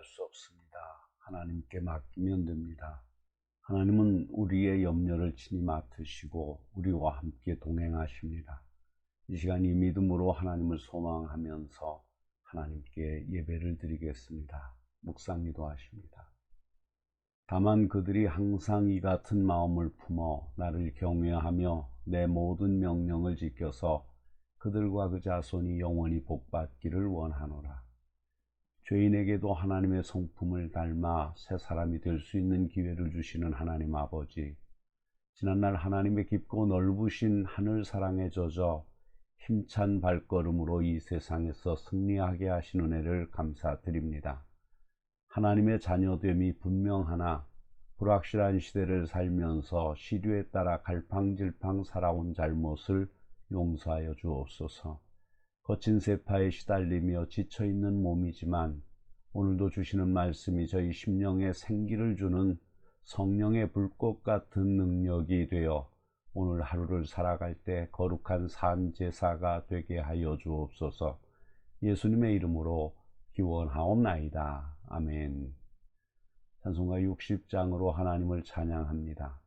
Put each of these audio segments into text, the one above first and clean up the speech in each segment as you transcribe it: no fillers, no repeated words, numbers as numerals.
할 수 없습니다. 하나님께 맡기면 됩니다. 하나님은 우리의 염려를 친히 맡으시고 우리와 함께 동행하십니다. 이 시간 이 믿음으로 하나님을 소망하면서 하나님께 예배를 드리겠습니다. 묵상 기도하십니다. 다만 그들이 항상 이 같은 마음을 품어 나를 경외하며 내 모든 명령을 지켜서 그들과 그 자손이 영원히 복받기를 원하노라. 죄인에게도 하나님의 성품을 닮아 새 사람이 될 수 있는 기회를 주시는 하나님 아버지, 지난날 하나님의 깊고 넓으신 하늘 사랑에 젖어 힘찬 발걸음으로 이 세상에서 승리하게 하신 은혜를 감사드립니다. 하나님의 자녀됨이 분명하나 불확실한 시대를 살면서 시류에 따라 갈팡질팡 살아온 잘못을 용서하여 주옵소서. 거친 세파에 시달리며 지쳐있는 몸이지만 오늘도 주시는 말씀이 저희 심령에 생기를 주는 성령의 불꽃 같은 능력이 되어 오늘 하루를 살아갈 때 거룩한 산 제사가 되게 하여 주옵소서. 예수님의 이름으로 기원하옵나이다. 아멘. 찬송가 60장으로 하나님을 찬양합니다.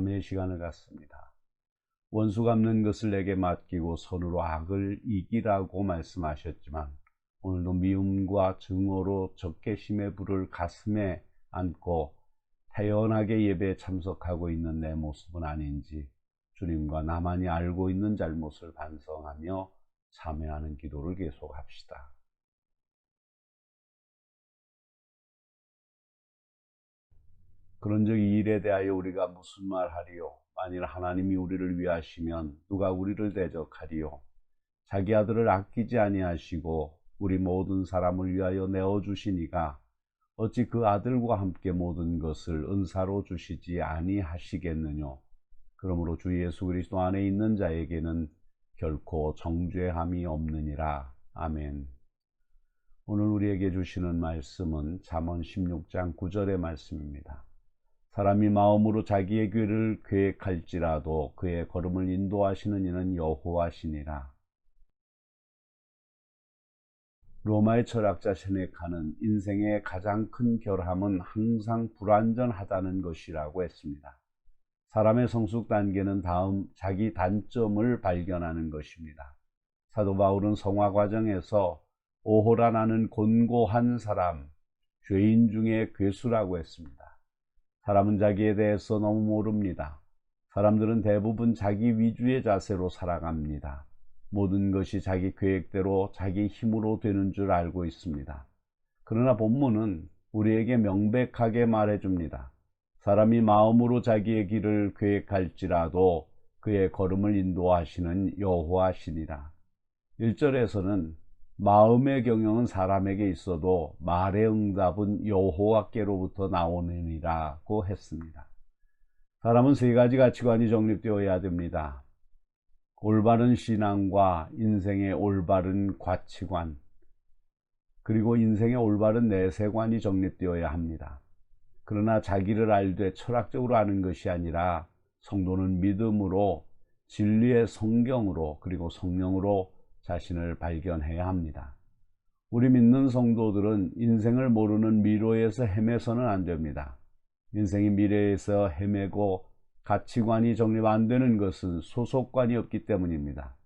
삶의 시간을 갖습니다. 원수 갚는 것을 내게 맡기고 손으로 악을 이기라고 말씀하셨지만 오늘도 미움과 증오로 적개심의 불을 가슴에 안고 태연하게 예배에 참석하고 있는 내 모습은 아닌지 주님과 나만이 알고 있는 잘못을 반성하며 참회하는 기도를 계속합시다. 그런즉 이 일에 대하여 우리가 무슨 말하리요? 만일 하나님이 우리를 위하시면 누가 우리를 대적하리요? 자기 아들을 아끼지 아니하시고 우리 모든 사람을 위하여 내어주시니가 어찌 그 아들과 함께 모든 것을 은사로 주시지 아니하시겠느뇨? 그러므로 주 예수 그리스도 안에 있는 자에게는 결코 정죄함이 없느니라. 아멘. 오늘 우리에게 주시는 말씀은 잠언 16장 9절의 말씀입니다. 사람이 마음으로 자기의 길을 계획할지라도 그의 걸음을 인도하시는 이는 여호와시니라. 로마의 철학자 세네카는 인생의 가장 큰 결함은 항상 불완전하다는 것이라고 했습니다. 사람의 성숙 단계는 다음 자기 단점을 발견하는 것입니다. 사도 바울은 성화 과정에서 오호라 나는 곤고한 사람, 죄인 중에 괴수라고 했습니다. 사람은 자기에 대해서 너무 모릅니다. 사람들은 대부분 자기 위주의 자세로 살아갑니다. 모든 것이 자기 계획대로 자기 힘으로 되는 줄 알고 있습니다. 그러나 본문은 우리에게 명백하게 말해줍니다. 사람이 마음으로 자기의 길을 계획할지라도 그의 걸음을 인도하시는 여호와시니라. 1절에서는 마음의 경영은 사람에게 있어도 말의 응답은 여호와께로부터 나오느니라고 했습니다. 사람은 세 가지 가치관이 정립되어야 됩니다. 올바른 신앙과 인생의 올바른 가치관, 그리고 인생의 올바른 내세관이 정립되어야 합니다. 그러나 자기를 알되 철학적으로 아는 것이 아니라 성도는 믿음으로, 진리의 성경으로, 그리고 성령으로 자신을 발견해야 합니다. 우리 믿는 성도들은 인생을 모르는 미로에서 헤매서는 안 됩니다. 인생이 미래에서 헤매고 가치관이 정립 안 되는 것은 소속관이 없기 때문입니다.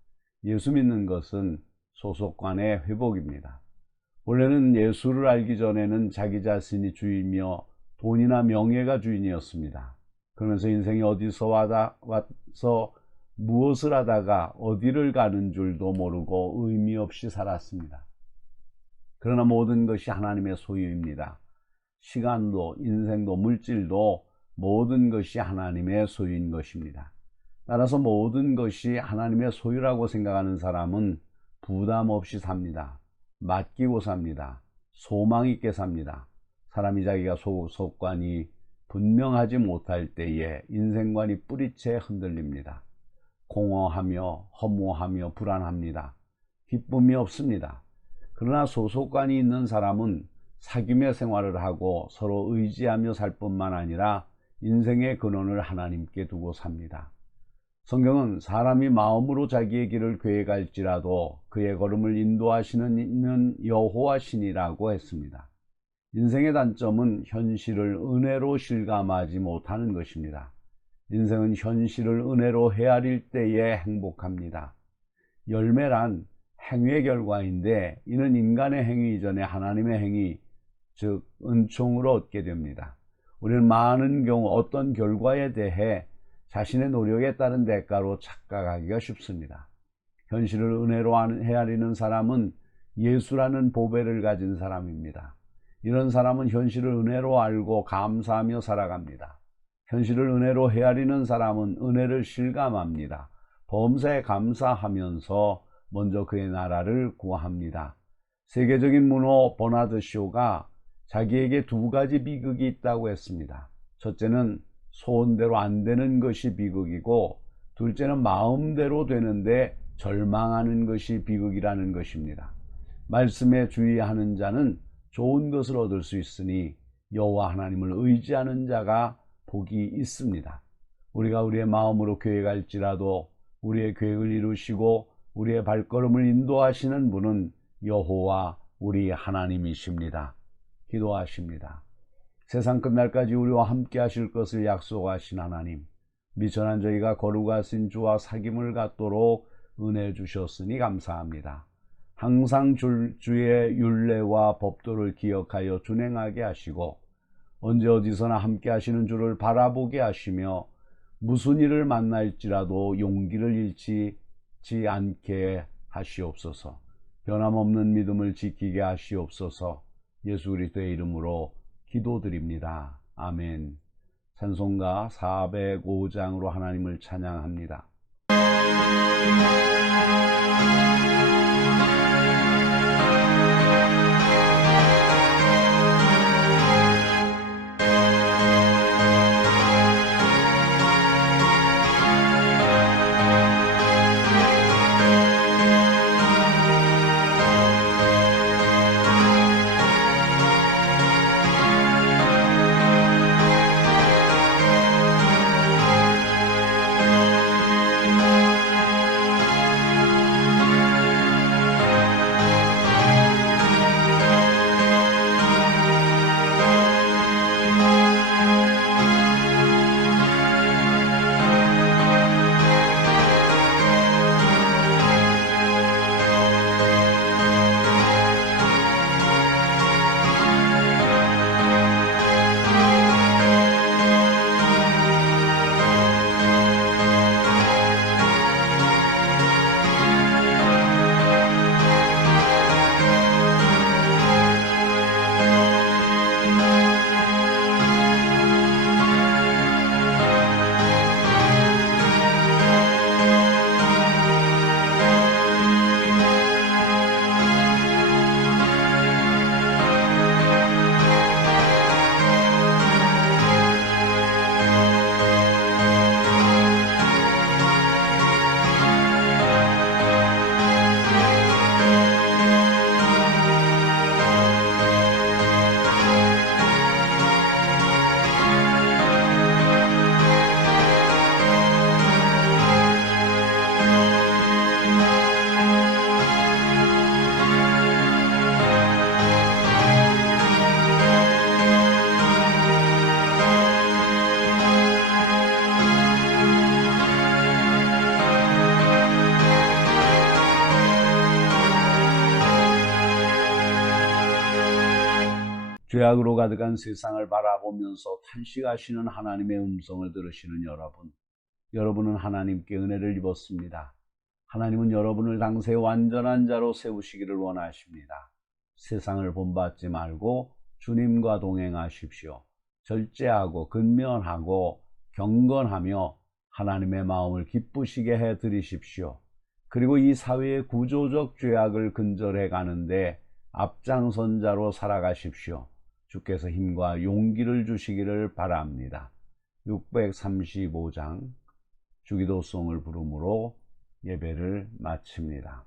예수 믿는 것은 소속관의 회복입니다. 원래는 예수를 알기 전에는 자기 자신이 주이며 돈이나 명예가 주인이었습니다. 그러면서 인생이 어디서 와서 무엇을 하다가 어디를 가는 줄도 모르고 의미 없이 살았습니다. 그러나 모든 것이 하나님의 소유입니다. 시간도, 인생도, 물질도 모든 것이 하나님의 소유인 것입니다. 따라서 모든 것이 하나님의 소유라고 생각하는 사람은 부담 없이 삽니다. 맡기고 삽니다. 소망 있게 삽니다. 사람이 자기가 소속관이 분명하지 못할 때에 인생관이 뿌리채 흔들립니다. 공허하며 허무하며 불안합니다. 기쁨이 없습니다. 그러나 소속관이 있는 사람은 사귐의 생활을 하고 서로 의지하며 살 뿐만 아니라 인생의 근원을 하나님께 두고 삽니다. 성경은 사람이 마음으로 자기의 길을 계획할지라도 그의 걸음을 인도하시는 여호와시니라고 했습니다. 인생의 단점은 현실을 은혜로 실감하지 못하는 것입니다. 인생은 현실을 은혜로 헤아릴 때에 행복합니다. 열매란 행위의 결과인데 이는 인간의 행위 이전에 하나님의 행위, 즉 은총으로 얻게 됩니다. 우리는 많은 경우 어떤 결과에 대해 자신의 노력에 따른 대가로 착각하기가 쉽습니다. 현실을 은혜로 헤아리는 사람은 예수라는 보배를 가진 사람입니다. 이런 사람은 현실을 은혜로 알고 감사하며 살아갑니다. 현실을 은혜로 헤아리는 사람은 은혜를 실감합니다. 범사에 감사하면서 먼저 그의 나라를 구합니다. 세계적인 문호 버나드 쇼가 자기에게 두 가지 비극이 있다고 했습니다. 첫째는 소원대로 안 되는 것이 비극이고, 둘째는 마음대로 되는데 절망하는 것이 비극이라는 것입니다. 말씀에 주의하는 자는 좋은 것을 얻을 수 있으니 여호와 하나님을 의지하는 자가 복이 있습니다. 우리가 우리의 마음으로 계획할지라도 우리의 계획을 이루시고 우리의 발걸음을 인도하시는 분은 여호와 우리 하나님이십니다. 기도하십니다. 세상 끝날까지 우리와 함께 하실 것을 약속하신 하나님, 미천한 저희가 거룩하신 주와 사귐을 갖도록 은혜 주셨으니 감사합니다. 항상 주의 율례와 법도를 기억하여 준행하게 하시고 언제 어디서나 함께 하시는 주를 바라보게 하시며 무슨 일을 만날지라도 용기를 잃지 않게 하시옵소서. 변함없는 믿음을 지키게 하시옵소서. 예수 그리스도의 이름으로 기도드립니다. 아멘. 찬송가 405장으로 하나님을 찬양합니다. 죄악으로 가득한 세상을 바라보면서 탄식하시는 하나님의 음성을 들으시는 여러분, 여러분은 하나님께 은혜를 입었습니다. 하나님은 여러분을 당세 완전한 자로 세우시기를 원하십니다. 세상을 본받지 말고 주님과 동행하십시오. 절제하고 근면하고 경건하며 하나님의 마음을 기쁘시게 해드리십시오. 그리고 이 사회의 구조적 죄악을 근절해 가는데 앞장선 자로 살아가십시오. 주께서 힘과 용기를 주시기를 바랍니다. 635장 주기도송을 부름으로 예배를 마칩니다.